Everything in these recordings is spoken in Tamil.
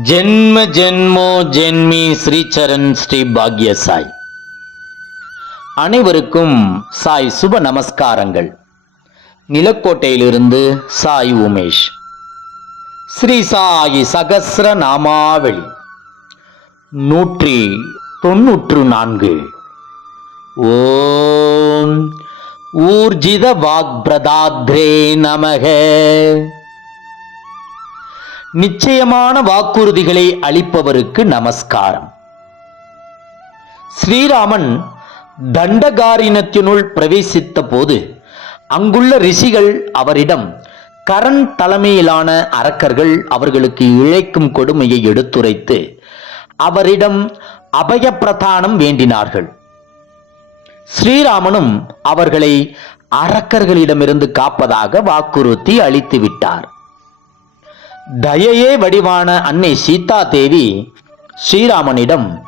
ஜென்ம ஜென்மோ ஜென்மி ஸ்ரீச்சரண் ஸ்ரீ பாக்ய சாய் அனைவருக்கும் சாய் சுப நமஸ்காரங்கள். நிலக்கோட்டையிலிருந்து சாய் உமேஷ். ஸ்ரீ சாயி சகசிர நாமாவளி. நூற்றி தொன்னூற்று நான்கு. ஓம் ஊர்ஜித வாக்பிரதாத்ரே நமக. நிச்சயமான வாக்குறுதிகளை அளிப்பவருக்கு நமஸ்காரம். ஸ்ரீராமன் தண்டகாரினத்தினுள் பிரவேசித்த போது அங்குள்ள ரிஷிகள் அவரிடம் கரண் தலைமையிலான அரக்கர்கள் அவர்களுக்கு இழைக்கும் கொடுமையை எடுத்துரைத்து அவரிடம் அபயப்பிரதானம் வேண்டினார்கள். ஸ்ரீராமனும் அவர்களை அரக்கர்களிடமிருந்து காப்பதாக வாக்குறுதி அளித்து விட்டார் தயையே வடிவான அன்னை சீதா தேவி ஸ்ரீராமனிடம்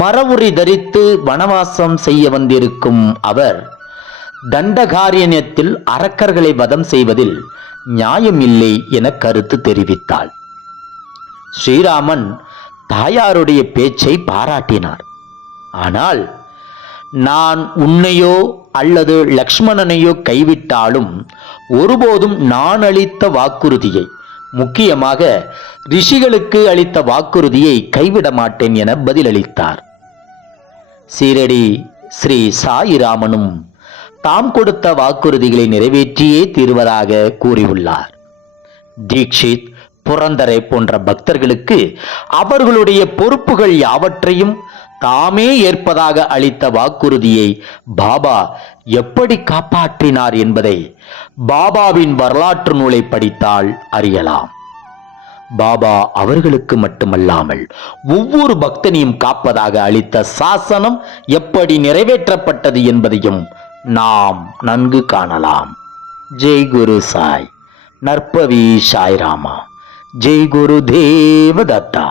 மரவுரி தரித்து வனவாசம் செய்ய வந்திருக்கும் அவர் தண்டகாரியத்தில் அரக்கர்களை வதம் செய்வதில் நியாயமில்லை என கருத்து தெரிவித்தாள். ஸ்ரீராமன் தாயாருடைய பேச்சை பாராட்டினார். ஆனால் நான் உன்னையோ அல்லது லக்ஷ்மணனையோ கைவிட்டாலும் ஒருபோதும் நான் அளித்த வாக்குறுதியை முக்கியமாக ரிஷிகளுக்கு அளித்த வாக்குறுதியை கைவிட மாட்டேன் என பதிலளித்தார். சீரடி ஸ்ரீ சாயிராமனும் தாம் கொடுத்த வாக்குறுதிகளை நிறைவேற்றியே தீர்வதாக கூறியுள்ளார். தீக்ஷித் புரந்தரை போன்ற பக்தர்களுக்கு அவர்களுடைய பொறுப்புகள் யாவற்றையும் தாமே ஏற்பதாக அளித்த வாக்குறுதியை பாபா எப்படி காப்பாற்றினார் என்பதை பாபாவின் வரலாற்று நூலை படித்தால் அறியலாம். பாபா அவர்களுக்கு மட்டுமல்லாமல் ஒவ்வொரு பக்தனையும் காப்பதாக அளித்த சாசனம் எப்படி நிறைவேற்றப்பட்டது என்பதையும் நாம் நன்கு காணலாம். ஜெய் குரு சாய். நற்பவி சாய்ராமா. ஜெய் குரு தேவதத்தா